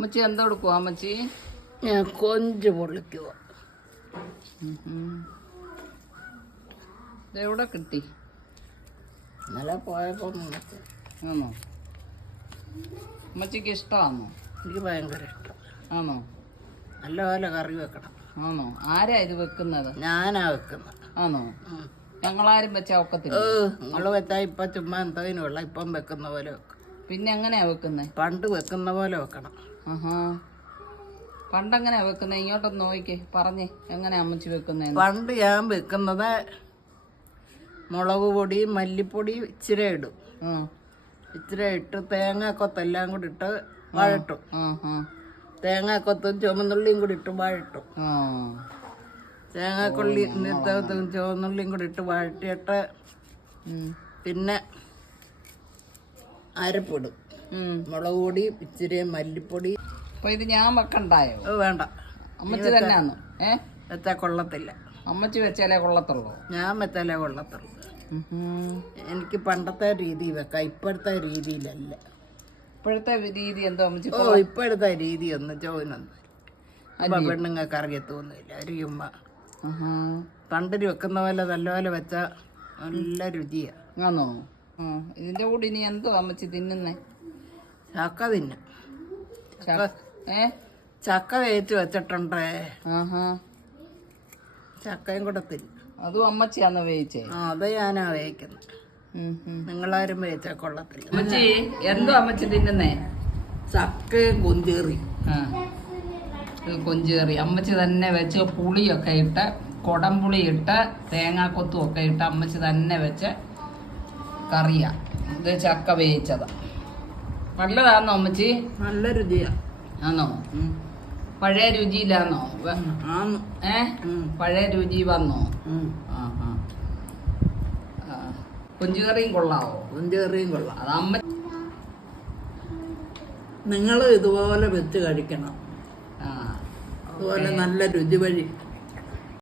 അമ്മച്ചി എന്താ കൊടുക്കുവാ അമ്മച്ചി? ഞാൻ കൊഞ്ച് പൊളിക്കുക. ഇതെവിടെ കിട്ടി? ഇന്നലെ പോയപ്പോ ആണോ? അമ്മച്ചിക്ക് ഇഷ്ടമാണോ? എനിക്ക് ഭയങ്കര ഇഷ്ടം. ആണോ? നല്ലപോലെ കറി വെക്കണം. ആണോ? ആരാ ഇത് വെക്കുന്നത്? ഞാനാ വെക്കുന്നത്. ആണോ? ഞങ്ങളാരും വെച്ചാ ഒക്കത്തില്ല. നിങ്ങള് വെച്ചാ ഇപ്പൊ ചുമ്മാ എന്തതിനുള്ള ഇപ്പം വെക്കുന്ന പോലെ വെക്കും. പിന്നെ എങ്ങനെയാ വെക്കുന്നേ? പണ്ട് വെക്കുന്ന പോലെ വെക്കണം. ആഹാ, പണ്ടെങ്ങനെയാ വെക്കുന്നേ? ഇങ്ങോട്ടൊന്ന് നോക്കിക്കേ, പറഞ്ഞേ എങ്ങനെയാ അമ്മച്ചി വെക്കുന്നേ? പണ്ട് ഞാൻ വെക്കുന്നത് മുളക് പൊടി മല്ലിപ്പൊടി ഇച്ചിരി ഇടും. ഇച്ചിരി ഇട്ട് തേങ്ങാക്കൊത്തെല്ലാം കൂടി ഇട്ട് വഴട്ടും. തേങ്ങാക്കൊത്തും ചുമന്നുള്ളിയും കൂടി ഇട്ട് വഴട്ടും. തേങ്ങാക്കൊള്ളി ചുവന്നുള്ളിയും കൂടി ഇട്ട് വഴട്ടിയിട്ട് പിന്നെ അരപ്പിടും. മുളക് പൊടി ഇച്ചിരി മല്ലിപ്പൊടി. അപ്പൊ ഇത് ഞാൻ വെക്കണ്ടായോ? വേണ്ട, അമ്മച്ചി തന്നെയാണോ? വെച്ചാൽ കൊള്ളത്തില്ല. അമ്മച്ചി വെച്ചാലേ കൊള്ളത്തുള്ളൂ. ഞാൻ വെച്ചാലേ കൊള്ളത്തുള്ളൂ. എനിക്ക് പണ്ടത്തെ രീതി വെക്കാം, ഇപ്പോഴത്തെ രീതിയിലല്ല. ഇപ്പോഴത്തെ രീതി എന്തോ അമ്മച്ചി? ഇപ്പോഴത്തെ രീതി ഒന്നും ചോദിനൊന്നും അപ്പൊ പെണ്ണുങ്ങൾക്ക് അറിയത്തൊന്നുമില്ല. അരിയുമ്പ പണ്ടിന് വെക്കുന്ന പോലെ നല്ലപോലെ വെച്ചാ നല്ല രുചിയാ. ആണോ? ഇതിന്റെ കൂടെ ഇനി എന്തോ അമ്മച്ചി തിന്നുന്നേ? ചക്ക തിന്നും. ചക്ക വേവിച്ച് വെച്ചിട്ടുണ്ടേ. ചക്കയും കൂടെ തിന്നും. അതും അമ്മച്ചിയാന്ന് വേവിച്ചേ? അത് ഞാനാ വേവിക്കുന്നത്. നിങ്ങളാരും വേവിച്ചാൽ കൊള്ളത്തില്ല. അമ്മച്ചി എന്തോ അമ്മച്ചി തിന്നുന്നേ? ചക്കയും കൊഞ്ചേറി. കൊഞ്ചേറി അമ്മച്ചി തന്നെ വെച്ച് പുളിയൊക്കെ ഇട്ട്, കൊടംപുളി ഇട്ട്, തേങ്ങാക്കൊത്തും ഒക്കെ ഇട്ട് അമ്മച്ചി തന്നെ വെച്ച് കറിയാ. ഇത് ചക്ക വേവിച്ചതാ. നല്ലതാന്നോ അമ്മച്ചി? നല്ല രുചിയാ. ആണോ? പഴയ രുചിയിലാന്നോ? പഴയ രുചി വന്നോ? കൊഞ്ചുകറിയും കൊള്ളാവോ? കൊഞ്ചുകറിയും കൊള്ളാം. അത് അമ്മ നിങ്ങൾ ഇതുപോലെ വെച്ച് കഴിക്കണം. അതുപോലെ നല്ല രുചി വഴി